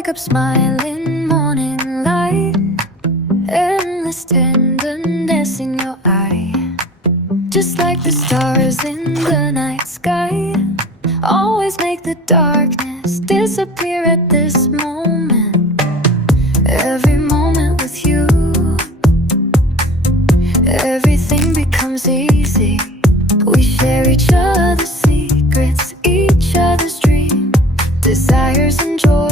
wake up smiling, morning light, endless tenderness in your eye, just like the stars in the night sky, always make the darkness disappear at this moment. Every moment with you, everything becomes easy. We share each other's secrets, each other's dreams, desires and joy.